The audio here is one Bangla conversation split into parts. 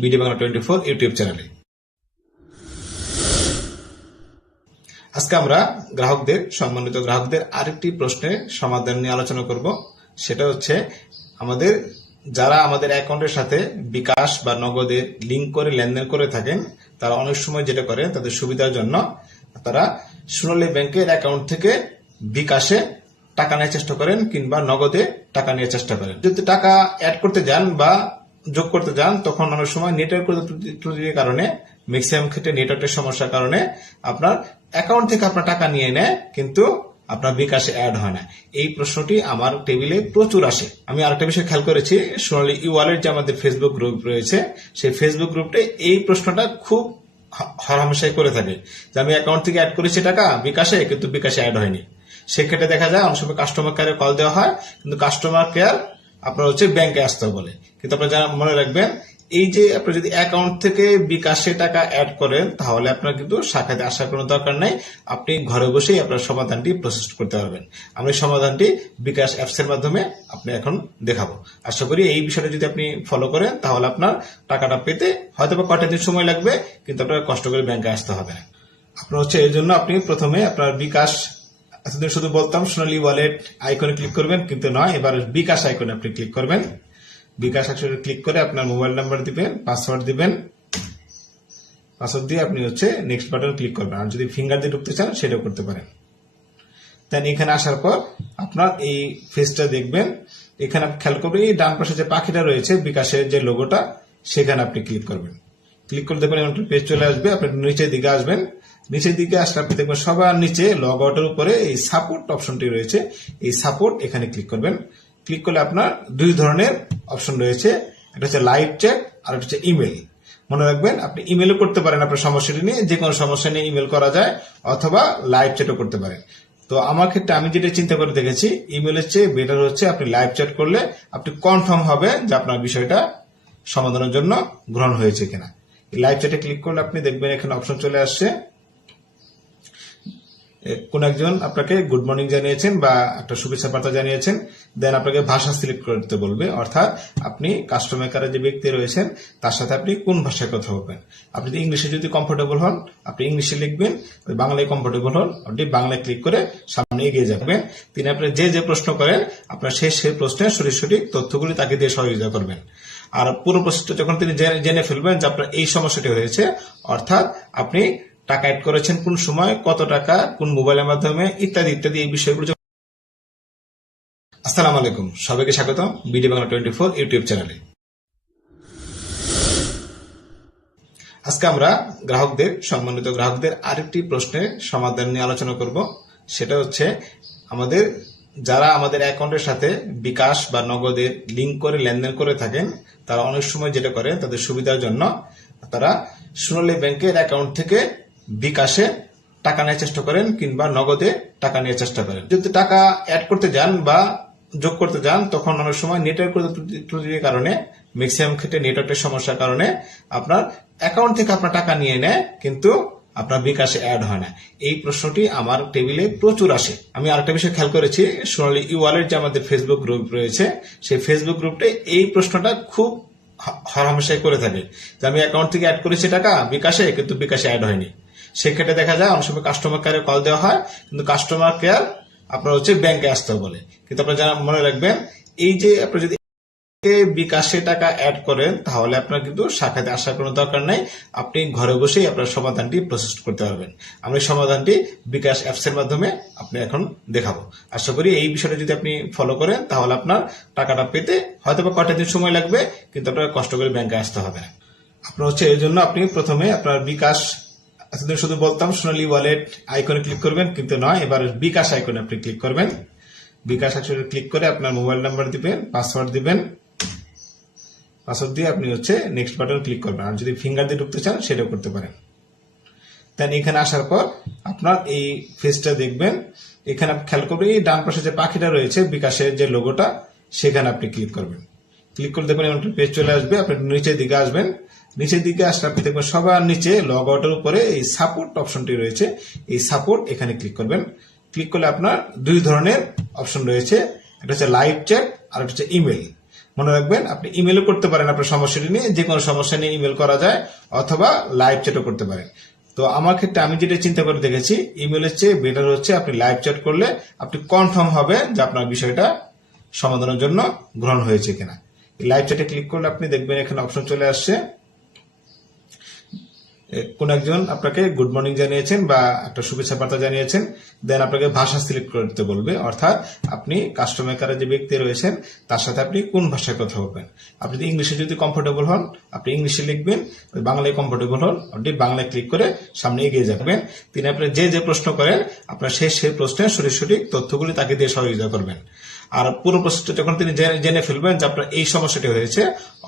BD Bangla twenty four YouTube চ্যানেলে। আজকে আমরা গ্রাহকদের, সম্মানিত গ্রাহকদের আরেকটি প্রশ্নের সমাধান নিয়ে আলোচনা করব। সেটা হচ্ছে আমাদের, যারা আমাদের অ্যাকাউন্টের সাথে বিকাশ বা নগদে লিংক করে লেনদেন করে থাকেন, তারা অনেক সময় যেটা করে, তাদের সুবিধার জন্য তারা সোনালী ব্যাংকের অ্যাকাউন্ট থেকে বিকাশে টাকা নেওয়ার চেষ্টা করেন কিংবা নগদে টাকা নেওয়ার চেষ্টা করেন। যদি টাকা অ্যাড করতে যান বা যোগ করতে যান, তখন অনেক সময় নেটওয়ার্ক ত্রুটির কারণে, ম্যাক্সিমাম ক্ষেত্রে নেটওয়ার্কের সমস্যার কারণে আপনার অ্যাকাউন্ট থেকে আপনার টাকা নিয়ে নেয়, কিন্তু আপনার বিকাশে অ্যাড হয় না। এই প্রশ্নটি আমার টেবিলে প্রচুর আসে। আমি আরেকটা বিষয় খেয়াল করেছি, সোনালী ওয়ালেট যে আমাদের ফেসবুক গ্রুপ রয়েছে, সেই ফেসবুক গ্রুপে এই প্রশ্নটা খুব হরহামেশাই করে থাকে যে আমি অ্যাকাউন্ট থেকে অ্যাড করেছি টাকা বিকাশে, কিন্তু বিকাশে অ্যাড হয়নি। সেক্ষেত্রে দেখা যায়, অনেক সময় কাস্টমার কেয়ারে কল দেওয়া হয়, কিন্তু কাস্টমার কেয়ার আপনার হচ্ছে ব্যাংকে আসতে বলে। কিন্তু আপনার যারা মনে রাখবেন, এই যে আপনি যদি অ্যাকাউন্ট থেকে বিকাশে টাকা অ্যাড করেন, তাহলে আপনার কিন্তু শাখাতে আসার কোনো দরকার নাই। আপনি ঘরে বসেই আপনার সমাধানটি প্রসেস করতে পারবেন। আমি সমাধানটি বিকাশ অ্যাপস এর মাধ্যমে আপনি এখন দেখাবো। আশা করি এই বিষয়টা যদি আপনি ফলো করেন, তাহলে আপনার টাকাটা পেতে হয়তো বা কটা দিন সময় লাগবে, কিন্তু আপনার কষ্ট করে ব্যাংকে আসতে হবে না। আপনার হচ্ছে এই জন্য আপনি প্রথমে আপনার বিকাশ এতদিন শুধু বলতাম, সোনালী ওয়ালেট আইকনে ক্লিক করবেন, কিন্তু নয়, এবার বিকাশ আইকনে আপনি ক্লিক করবেন। বিকাশ আইকনে ক্লিক করে আপনার মোবাইল নাম্বার দিবেন পাসওয়ার্ড দিবেন। পাসওয়ার্ড দিয়ে আপনি হচ্ছে নেক্সট বাটন ক্লিক করবেন। আর যদি ফিঙ্গার দিয়ে ঢুকতে চান, সেটাও করতে পারেন। দেন এখানে আসার পর আপনার এই ফেসটা দেখবেন। এখানে খেয়াল করবেন, এই ডান পাশে যে পাখিটা রয়েছে, বিকাশের যে লোগোটা সেখানে আপনি ক্লিক করবেন। ক্লিক করে দেখবেন এমন পেজ চলে আসবে, আপনি নিচের দিকে আসবেন। নিচের দিকে আসলে আপনি দেখবেন সবার নিচে লগ আউটের উপরে এই সাপোর্ট অপশনটি রয়েছে। এই সাপোর্ট এখানে ক্লিক করবেন। ক্লিক করলে আপনার দুই ধরনের অপশন রয়েছে। একটা হচ্ছে লাইভ চ্যাট আর একটা হচ্ছে ইমেল মনে রাখবেন, আপনি ইমেলও করতে পারেন আপনার সমস্যাটি নিয়ে, যে কোনো সমস্যা নিয়ে ইমেল করা যায়, অথবা লাইভ চ্যাটও করতে পারেন। তো আমার ক্ষেত্রে আমি যেটা চিন্তা করে দেখেছি ইমেলের চেয়ে বেটার হচ্ছে আপনি লাইভ চ্যাট করলে আপনি কনফার্ম হবে যে আপনার বিষয়টা সমাধানের জন্য গ্রহণ হয়েছে কিনা। লাইভ চ্যাটে ক্লিক করলে আপনি দেখবেন এখানে অপশন চলে আসছে। কোন একজন আপনাকে গুড মর্নিং জানিয়েছেন বা একটা শুভেচ্ছা বার্তা জানিয়েছেন দেন আপনাকে ভাষা সিলেক্ট করতে বলবে। অর্থাৎ আপনি কাস্টমার কেয়ারে যে ব্যক্তি রয়েছেন, তার সাথে আপনি কোন ভাষায় কথা বলবেন? আপনি যদি ইংলিশে যদি কমফোর্টেবল হন, আপনি ইংলিশে লিখবেন বাংলায় কমফোর্টেবল হন, আপনি বাংলায় ক্লিক করে সামনে এগিয়ে যাবেন। তিনি আপনার যে যে প্রশ্ন করেন, আপনার সেই সেই প্রশ্নের সঠিক সঠিক তথ্যগুলি তাকে দিয়ে সহযোগিতা করবেন। আর পুরো প্রশ্নটা যখন তিনি জেনে- ফেলবেন যে আপনার এই সমস্যাটি হয়েছে, অর্থাৎ আপনি টাকা অ্যাড করেছেন কোন সময়, কত টাকা, কোন মোবাইলের মাধ্যমে, ইত্যাদি ইত্যাদি এই বিষয়গুলো আসসালামু আলাইকুম। সবাইকে স্বাগত BD Bangla twenty four YouTube চ্যানেলে। আজকে আমরা গ্রাহকদের, সম্মানিত গ্রাহকদের আরেকটি প্রশ্নের সমাধান নিয়ে আলোচনা করব। সেটা হচ্ছে আমাদের যারা আমাদের অ্যাকাউন্টের সাথে বিকাশ বা নগদের লিংক করে লেনদেন করে থাকেন তারা অনেক সময় যেটা করে, তাদের সুবিধার জন্য তারা সোনালী ব্যাংকের অ্যাকাউন্ট থেকে বিকাশে টাকা নেওয়ার চেষ্টা করেন কিংবা নগদে টাকা নেওয়ার চেষ্টা করেন। যদি টাকা অ্যাড করতে যান বা যোগ করতে যান, তখন অনেক সময় নেটওয়ার্ক ত্রুটির কারণে ম্যাক্সিমাম ক্ষেত্রে নেটওয়ার্কের সমস্যার কারণে আপনার অ্যাকাউন্ট থেকে আপনার টাকা নিয়ে নেয়, কিন্তু আপনার বিকাশে অ্যাড হয় না। এই প্রশ্নটি আমার টেবিলে প্রচুর আসে। আমি আরেকটা বিষয় খেয়াল করেছি, সোনালি ই ওয়ালেট যে আমাদের ফেসবুক গ্রুপ রয়েছে, সেই ফেসবুক গ্রুপটা এই প্রশ্নটা খুব হরহামেশাই করে থাকে যে আমি অ্যাকাউন্ট থেকে অ্যাড করেছি টাকা বিকাশে, কিন্তু বিকাশে অ্যাড হয়নি। সেক্ষেত্রে দেখা যায় অনেক সময় কাস্টমার কেয়ারে কল দেওয়া হয়, কিন্তু কাস্টমার কেয়ার আপনার হচ্ছে ব্যাংকে আসতে বলে। কিন্তু আপনার যারা মনে রাখবেন, এই যে আপনি যদি বিকাশে টাকা অ্যাড করেন, তাহলে আপনার কিন্তু শাখাতে আসার কোনো দরকার নাই। আপনি ঘরে বসেই আপনার সমাধানটি প্রসেস করতে পারবেন। আমি সমাধানটি বিকাশ অ্যাপস এর মাধ্যমে আপনি এখন দেখাবো। আশা করি এই বিষয়টা যদি আপনি ফলো করেন, তাহলে আপনার টাকাটা পেতে হয়তো বা কটা দিন সময় লাগবে, কিন্তু আপনার কষ্ট করে ব্যাংকে আসতে হবে। না আপনার হচ্ছে এই জন্য আপনি প্রথমে আপনার বিকাশ, এতদিন শুধু বলতাম, সোনালি ওয়ালেট আইকনে ক্লিক করবেন, কিন্তু নয়, এবার বিকাশ আইকনে আপনি ক্লিক করবেন। বিকাশ আইকনে ক্লিক করে আপনার মোবাইল নাম্বার দিবেন পাসওয়ার্ড দিবেন। পাসওয়ার্ড দিয়ে আপনি হচ্ছে নেক্সট বাটন ক্লিক করবেন। আর যদি ফিঙ্গার দিয়ে ঢুকতে চান, সেটাও করতে পারেন। দেন এখানে আসার পর আপনার এই ফেসটা দেখবেন। এখানে আপনি খেয়াল করবেন, এই ডান পাশে যে পাখিটা রয়েছে, বিকাশের যে লোগোটা সেখানে আপনি ক্লিক করবেন। ক্লিক করে দেখবেন এমন পেজ চলে আসবে, আপনি নিচের দিকে আসবেন। নিচের দিকে আসলে আপনি দেখবেন সবার নিচে লগ আউটের উপরে এই সাপোর্ট অপশনটি রয়েছে। এই সাপোর্ট এখানে ক্লিক করবেন। ক্লিক করলে আপনার দুই ধরনের অপশন রয়েছে। একটা হচ্ছে লাইভ চ্যাট আর একটা হচ্ছে ইমেল মনে রাখবেন, আপনি ইমেলও করতে পারেন আপনার সমস্যাটি নিয়ে যে কোনো সমস্যা নিয়ে ইমেল করা যায়, অথবা লাইভ চ্যাটও করতে পারেন। তো আমার ক্ষেত্রে আমি যেটা চিন্তা করে দেখেছি ইমেলের চেয়ে বেটার হচ্ছে আপনি লাইভ চ্যাট করলে আপনি কনফার্ম হবে যে আপনার বিষয়টা সমাধানের জন্য গ্রহণ হয়েছে কিনা। লাইভ চ্যাটে ক্লিক করলে আপনি দেখবেন এখানে অপশন চলে আসছে। কোন একজন আপনাকে গুড মর্নিং জানিয়েছেন বা একটা শুভেচ্ছা বার্তা জানিয়েছেন দেন আপনাকে ভাষা সিলেক্ট করতে বলবে, অর্থাৎ আপনি কাস্টমার কেয়ারে যে ব্যক্তি রয়েছেন, তার সাথে আপনি কোন ভাষায় কথা বলবেন? আপনি যদি ইংলিশে যদি কমফোর্টেবল হন, আপনি ইংলিশে লিখবেন বাংলায় কমফোর্টেবল হন, আপনি বাংলায় ক্লিক করে সামনে এগিয়ে যাবেন। তিনি আপনার যে যে প্রশ্ন করেন, আপনার সেই সেই প্রশ্নের সঠিক সঠিক তথ্যগুলি তাকে দিয়ে সহযোগিতা করবেন। আর পুরো প্রশ্নটা যখন তিনি জেনে ফেলবেন যে আপনার এই সমস্যাটি হয়েছে,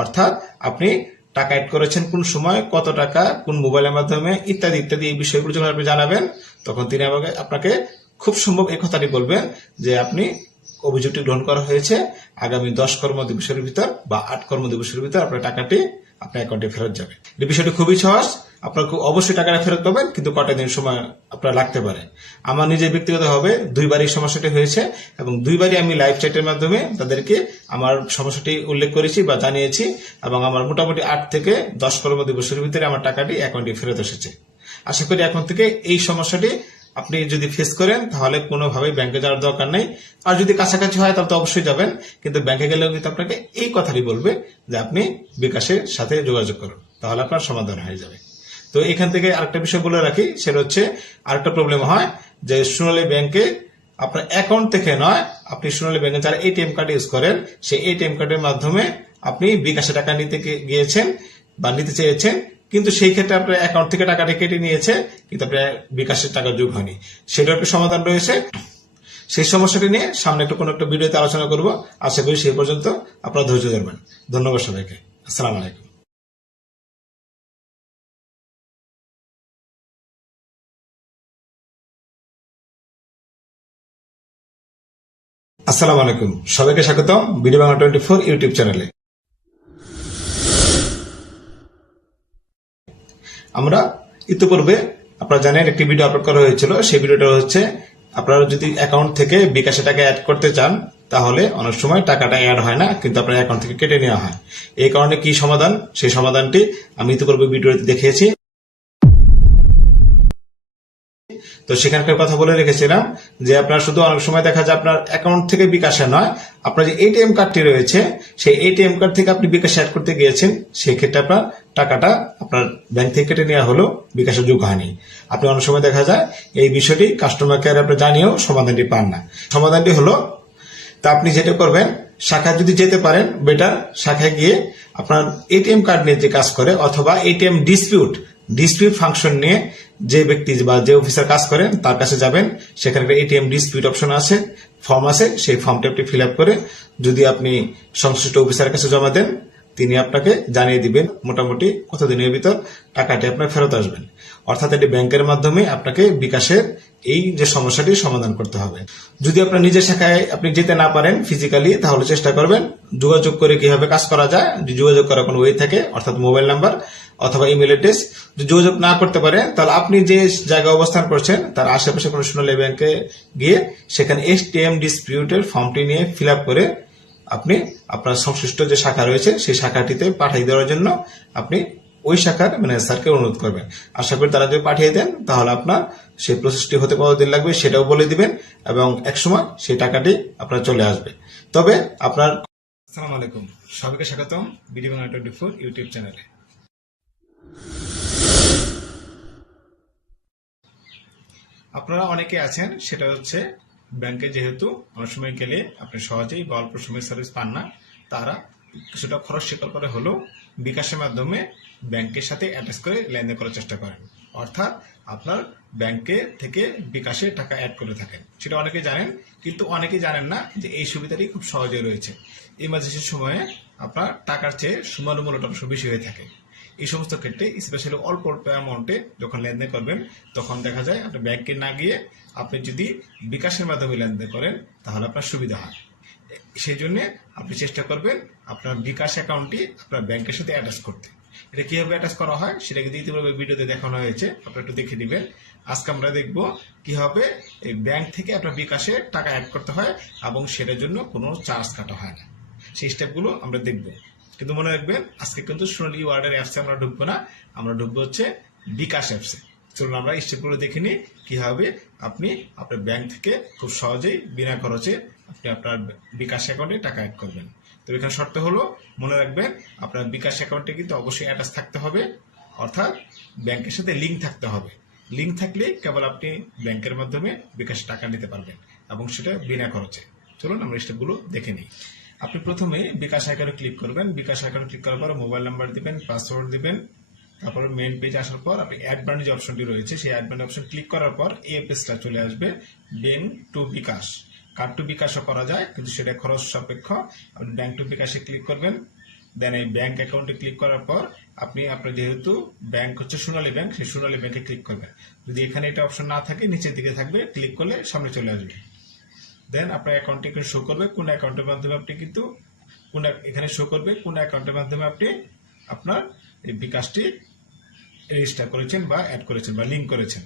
অর্থাৎ আপনি টাকা অ্যাড করেছেন কোন সময়, কত টাকা, কোন মোবাইলের মাধ্যমে, ইত্যাদি ইত্যাদি এই বিষয়গুলো যখন আপনি জানাবেন, তখন তিনি আমাকে, আপনাকে খুব সম্ভব এই কথাটি বলবেন যে আপনি অভিযোগটি গ্রহণ করা হয়েছে, আগামী দশ কর্ম দিবসের ভিতর বা আট কর্ম দিবসের ভিতর আপনার টাকাটি আপনার অ্যাকাউন্টে ফেরত যাবে। এই বিষয়টি খুবই সহজ। আপনার খুব অবশ্যই টাকাটা ফেরত পাবেন, কিন্তু কটা দিন সময় আপনার লাগতে পারে। আমার নিজের ব্যক্তিগতভাবে দুইবার এই সমস্যাটি হয়েছে এবং দুইবারই আমি লাইভ চ্যাটের মাধ্যমে তাদেরকে আমার সমস্যাটি উল্লেখ করেছি বা জানিয়েছি এবং আমার মোটামুটি আট থেকে দশ কর্ম দিবসের ভিতরে আমার টাকাটি অ্যাকাউন্টে ফেরত এসেছে। আশা করি এখন থেকে এই সমস্যাটি আপনি যদি ফেস করেন, তাহলে কোনোভাবেই ব্যাংকে যাওয়ার দরকার নেই। আর যদি কাছাকাছি হয়, তাহলে তো অবশ্যই যাবেন, কিন্তু ব্যাংকে গেলেও কিন্তু আপনাকে এই কথাটি বলবে যে আপনি বিকাশের সাথে যোগাযোগ করুন, তাহলে আপনার সমাধান হয়ে যাবে। তো এখান থেকে আরেকটা বিষয় বলে রাখি, সেটা হচ্ছে আরেকটা প্রবলেম হয় যে সোনালী ব্যাংকে আপনার অ্যাকাউন্ট থেকে নয়, আপনি সোনালী ব্যাংকে যারা এটিএম কার্ড ইউজ করেন, সেই এটিএম কার্ডের মাধ্যমে আপনি বিকাশে টাকা নিতে গিয়েছেন বা নিতে চেয়েছেন, কিন্তু সেই ক্ষেত্রে আপনার অ্যাকাউন্ট থেকে টাকাটা কেটে নিয়েছে, কিন্তু আপনার বিকাশের টাকা যোগ হয়নি। সেটার একটা সমাধান রয়েছে। সেই সমস্যাটি নিয়ে সামনে একটু কোনো একটা ভিডিওতে আলোচনা করব। আশা করি সেই পর্যন্ত আপনারা ধৈর্য ধরবেন। ধন্যবাদ সবাইকে। আসসালামু আলাইকুম। আসসালামু আলাইকুম। সবাইকে স্বাগতম BD Bangla twenty four YouTube চ্যানেলে। আমরা ইতিপূর্বে, আপনারা জানেন, একটি ভিডিও আপলোড করা হয়েছিল। সেই ভিডিওটা হচ্ছে, আপনারা যদি অ্যাকাউন্ট থেকে বিকাশে টাকা অ্যাড করতে চান, তাহলে অনেক সময় টাকাটা অ্যাড হয় না, কিন্তু আপনার অ্যাকাউন্ট থেকে কেটে নেওয়া হয়। এই কারণে কি সমাধান? সেই সমাধানটি আমি ইতিপূর্বে ভিডিওতে দেখিয়েছি। তো সেখানকার কথা বলে রেখেছিলাম যে আপনার শুধু অনেক সময় দেখা যায় আপনার অ্যাকাউন্ট থেকে বিকাশে নয়, আপনার যে এটিএম কার্ডটি রয়েছে, সেই এটিএম কার্ড থেকে আপনি বিকাশে অ্যাড করতে গিয়েছেন সেই ক্ষেত্রে আপনার টাকাটা আপনার ব্যাংক থেকে কেটে নেওয়া হলো, বিকাশে যোগ হয়নি। আপনি অনেক সময় দেখা যায় এই বিষয়টি কাস্টমার কেয়ার আপনি জানিয়েও সমাধানটি পান না। সমাধানটি হলো, তা আপনি যেটা করবেন, শাখায় যদি যেতে পারেন বেটার শাখায় গিয়ে আপনার এটিএম কার্ড নিয়ে যে কাজ করে, অথবা এটিএম ডিসপিউট ডিসপিউট ফাংশন নিয়ে যে ব্যক্তি বা যে অফিসার কাজ করেন, তার কাছে যাবেন। সেখানে একটা এটিএম ডিসপিউট অপশন আছে ফর্ম আছে, সেই ফর্মটা আপনি ফিল আপ করে যদি আপনি সংশ্লিষ্ট অফিসারের কাছে জমা দেন, তিনি আপনাকে জানিয়ে দিবেন মোটামুটি কতদিনের ভিতর টাকাটি আপনার ফেরত আসবেন অর্থাৎ এটি ব্যাংকের মাধ্যমে আপনাকে বিকাশের এই যে সমস্যাটি সমাধান করতে হবে। যদি আপনার নিজের শাখায় আপনি যেতে না পারেন ফিজিক্যালি তাহলে চেষ্টা করবেন যোগাযোগ করে কীভাবে কাজ করা যায়। যোগাযোগ করার কোনো ওয়ে থাকে, অর্থাৎ মোবাইল নাম্বার অথবা ইমেল অ্যাড্রেস যোগাযোগ না করতে পারে, তাহলে আপনি যে জায়গায় অবস্থান করছেন, তার আশেপাশে কোনো সোনালী ব্যাংকে গিয়ে সেখানে এস টি এম ডিসপিউটের ফর্মটি নিয়ে ফিল আপ করে আপনি আপনার সংশ্লিষ্ট যে শাখা রয়েছে, সেই শাখাটিতে পাঠিয়ে দেওয়ার জন্য আপনি ওই শাখার ম্যানেজারকে অনুরোধ করবেন। আশা করি তারা যদি পাঠিয়ে দেন, তাহলে আপনার সেই প্রসেসটি হতে কতদিন লাগবে সেটাও বলে দিবেন এবং একসময় সেই টাকাটি আপনার চলে আসবে। তবে আপনার আসসালামু আলাইকুম। সবাইকে স্বাগতম BD Bangla twenty four YouTube চ্যানেলে। আপনারা অনেকে আছেন, সেটা হচ্ছে ব্যাংকে যেহেতু অনেক সময় গেলে আপনি সহজেই বা অল্প সময় সার্ভিস পান না, তারা কিছুটা খরচ স্বীকার করে হলেও বিকাশের মাধ্যমে ব্যাংকের সাথে অ্যাটাচ করে লেনদেন করার চেষ্টা করেন। অর্থাৎ আপনার ব্যাংকে থেকে বিকাশে টাকা অ্যাড করে থাকেন। সেটা অনেকে জানেন, কিন্তু অনেকেই জানেন না যে এই সুবিধাটি খুব সহজে রয়েছে। ইমার্জেন্সির সময়ে আপনার টাকার চেয়ে সুমানু মূল্যটা বেশি হয়ে থাকে। এই সমস্ত ক্ষেত্রে স্পেশালি অল্প অল্প অ্যামাউন্টে যখন লেনদেন করবেন, তখন দেখা যায় আপনি ব্যাংকে না গিয়ে আপনি যদি বিকাশের মাধ্যমে লেনদেন করেন, তাহলে আপনার সুবিধা হয়। সেই জন্য আপনি চেষ্টা করবেন আপনার বিকাশ অ্যাকাউন্টটি আপনার ব্যাংকের সাথে অ্যাটাচ করতে। এটা কীভাবে অ্যাটাচ করা হয়, সেটা কিন্তু ইতিপূর্বে ভিডিওতে দেখানো হয়েছে, আপনারা একটু দেখে দিবেন আজকে আমরা দেখব কীভাবে এই ব্যাংক থেকে আপনার বিকাশে টাকা অ্যাড করতে হয় এবং সেটার জন্য কোনো চার্জ কাটা হয় না। সেই স্টেপগুলো আমরা দেখব। কিন্তু মনে রাখবেন আজকে কিন্তু সোনালি ওয়ার্ডের অ্যাপসে আমরা ঢুকবো না, আমরা ঢুকবো হচ্ছে বিকাশ অ্যাপসে চলুন আমরা স্টেপগুলো দেখে নিই কীভাবে আপনি আপনার ব্যাংক থেকে খুব সহজেই বিনা খরচে আপনি আপনার বিকাশ অ্যাকাউন্টে টাকা অ্যাড করবেন। তো এখানে শর্ত হলো, মনে রাখবেন, আপনার বিকাশ অ্যাকাউন্টে কিন্তু অবশ্যই অ্যাটাচ থাকতে হবে, অর্থাৎ ব্যাংকের সাথে লিঙ্ক থাকতে হবে। লিঙ্ক থাকলে কেবল আপনি ব্যাংকের মাধ্যমে বিকাশ টাকা নিতে পারবেন, এবং সেটা বিনা খরচে। চলুন আমরা স্টেপগুলো দেখে নিই। আপনি প্রথমে বিকাশ আইকনে ক্লিক করবেন। বিকাশ আইকনে ক্লিক করার পর মোবাইল নাম্বার দিবেন, পাসওয়ার্ড দিবেন, তারপর মেন পেজ আসার পর আপনি অ্যাড বান্ড যে অপশনটি রয়েছে, সেই অ্যাড বান্ড অপশন ক্লিক করার পর এই পেজটা চলে আসবে bank to bKash card to বিকাশও করা যায়, কিন্তু সেটা খরচ সাপেক্ষ। আপনি ব্যাংক টু বিকাশে ক্লিক করবেন দেন এই ব্যাংক অ্যাকাউন্টে ক্লিক করার পর আপনি আপনার যেহেতু ব্যাংক হচ্ছে সোনালী ব্যাংক সেই সোনালী ব্যাংকে ক্লিক করবেন। যদি এখানে এটা অপশন না থাকে, নিচের দিকে থাকবে ক্লিক করলে সামনে চলে আসবে। দেন আপনার অ্যাকাউন্টে এখানে শো করবে। কোন অ্যাকাউন্টের মাধ্যমে আপনি কিন্তু কোন এখানে শো করবে কোন অ্যাকাউন্টের মাধ্যমে আপনি আপনার এই বিকাশটি রেজিস্টার করেছেন বা অ্যাড করেছেন বা লিঙ্ক করেছেন।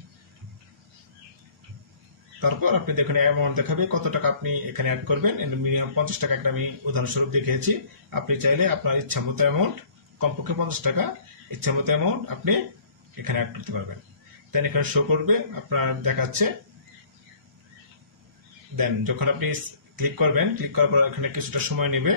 তারপর আপনি দেখুন অ্যামাউন্ট দেখাবে, কত টাকা আপনি এখানে অ্যাড করবেন। মিনিমাম পঞ্চাশ টাকা একটা আমি উদাহরণস্বরূপ দেখিয়েছি। আপনি চাইলে আপনার ইচ্ছা মতো অ্যামাউন্ট কমপক্ষে পঞ্চাশ টাকা ইচ্ছা মতো অ্যামাউন্ট আপনি এখানে অ্যাড করতে পারবেন। দেন এখানে শো করবে, আপনার দেখাচ্ছে দেন যখন আপনি ক্লিক করবেন ক্লিক করার পর এখানে কিছুটা সময় নেবে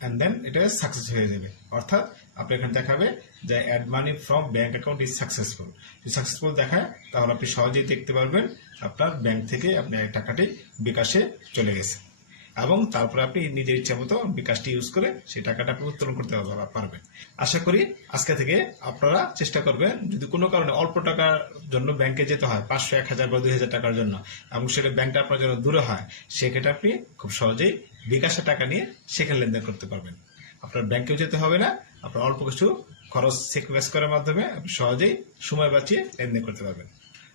অ্যান্ড দেন এটা সাকসেস হয়ে যাবে। অর্থাৎ, আপনি এখানে দেখাবে যে add money from bank account is successful যদি সাকসেসফুল দেখায়, তাহলে আপনি সহজেই দেখতে পারবেন আপনার ব্যাংক থেকে আপনার টাকাটি বিকাশে চলে গেছে। এবং তারপরে আপনি নিজের ইচ্ছা মতো বিকাশটি ইউজ করে সেই টাকাটা আপনি উত্তোলন করতে পার- পারবেন। আশা করি আজকে থেকে আপনারা চেষ্টা করবেন যদি কোনো কারণে অল্প টাকার জন্য ব্যাংকে যেতে হয়, পাঁচশো, এক হাজার বা দুই হাজার টাকার জন্য, এবং সেটা ব্যাংকটা আপনার জন্য দূরে হয়, সেক্ষেত্রে আপনি খুব সহজেই বিকাশের টাকা নিয়ে সেখানে লেনদেন করতে পারবেন। আপনার ব্যাংকেও যেতে হবে না, আপনার অল্প কিছু খরচ সেক্রিফাইস করার মাধ্যমে সহজেই সময় বাঁচিয়ে লেনদেন করতে পারবেন।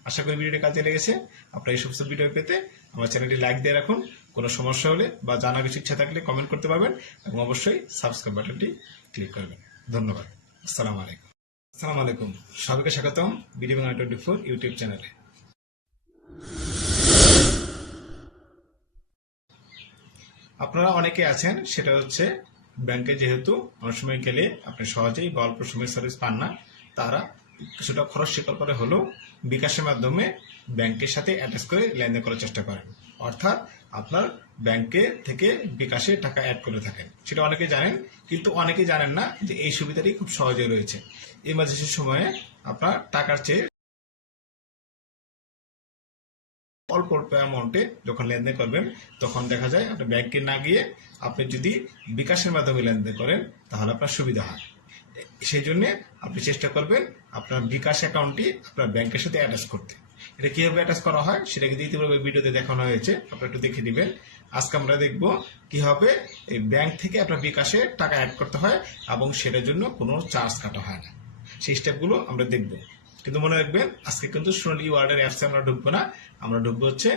আশা করি ভিডিওটি কাজে লেগেছে। আপনার এই সমস্ত ভিডিও পেতে আমার চ্যানেলটি লাইক দিয়ে রাখুন কোনো সমস্যা হলে বা জানার কিছু ইচ্ছা থাকলে কমেন্ট করতে পারবেন এবং অবশ্যই সাবস্ক্রাইব বাটনটি ক্লিক করবেন। ধন্যবাদ। আসসালামু আলাইকুম। আসসালামু আলাইকুম। সবাইকে স্বাগতম video Bangla twenty four YouTube চ্যানেলে। আপনারা অনেকে আছেন, সেটা হচ্ছে ব্যাংকে যেহেতু অনেক সময় গেলে আপনি সহজেই বা অল্প সময় সার্ভিস পান না, তারা কিছুটা খরচ স্বীকার করে হলেও বিকাশের মাধ্যমে ব্যাংকের সাথে অ্যাটাচ করে লেনদেন করার চেষ্টা করেন। অর্থাৎ আপনার ব্যাংকে থেকে বিকাশে টাকা অ্যাড করে থাকেন। সেটা অনেকে জানেন, কিন্তু অনেকে জানেন না যে এই সুবিধাটি খুব সহজে রয়েছে। ইমার্জেন্সির সময়ে আপনার টাকার চেয়ে অল্প অল্প অ্যামাউন্টে যখন লেনদেন করবেন, তখন দেখা যায় আপনি ব্যাংকে না গিয়ে আপনি যদি বিকাশের মাধ্যমে লেনদেন করেন, তাহলে আপনার সুবিধা হয়। সেই জন্য আপনি চেষ্টা করবেন আপনার বিকাশ অ্যাকাউন্টটি আপনার ব্যাংকের সাথে অ্যাটাচ করতে। এটা কীভাবে অ্যাটাচ করা হয় সেটাকে ইতিপূর্বে ভিডিওতে দেখানো হয়েছে, আপনারা একটু দেখে নেবেন। আজকে আমরা দেখব কীভাবে এই ব্যাংক থেকে আপনার বিকাশে টাকা অ্যাড করতে হয় এবং সেটার জন্য কোনো চার্জ কাটা হয় না। সেই স্টেপগুলো আমরা দেখব। কিন্তু মনে রাখবেন, আজকে কিন্তু সোনালি ওয়ার্ডের অ্যাপসে আমরা ঢুকবো না, আমরা ঢুকবো হচ্ছে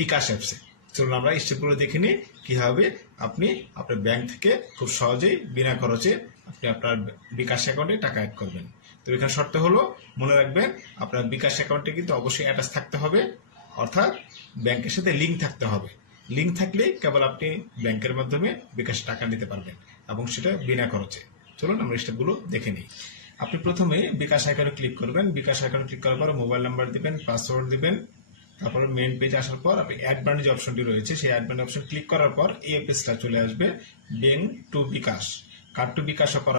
বিকাশ অ্যাপসে চলুন আমরা স্টেপগুলো দেখে নিই কীভাবে আপনি আপনার ব্যাংক থেকে খুব সহজেই বিনা খরচে আপনি আপনার বিকাশ অ্যাকাউন্টে টাকা অ্যাড করবেন। তো এখানে শর্ত হলো, মনে রাখবেন, আপনার বিকাশ অ্যাকাউন্টে কিন্তু অবশ্যই অ্যাটাচ থাকতে হবে, অর্থাৎ ব্যাংকের সাথে লিঙ্ক থাকতে হবে। লিঙ্ক থাকলে কেবল আপনি ব্যাংকের মাধ্যমে বিকাশ টাকা নিতে পারবেন এবং সেটা বিনা খরচে। চলুন আমরা স্টেপগুলো দেখে নিই। আপনি প্রথমে বিকাশ আইকনে ক্লিক করবেন। বিকাশ আইকনে ক্লিক করার পর মোবাইল নাম্বার দিবেন পাসওয়ার্ড দিবেন, তারপরে মেইন পেজ আসার পর আপনি অ্যাড বান্ড যে অপশনটি রয়েছে, সেই অ্যাড বান্ড অপশন ক্লিক করার পর এই পেজটা চলে আসবে bank to bKash. Card to করা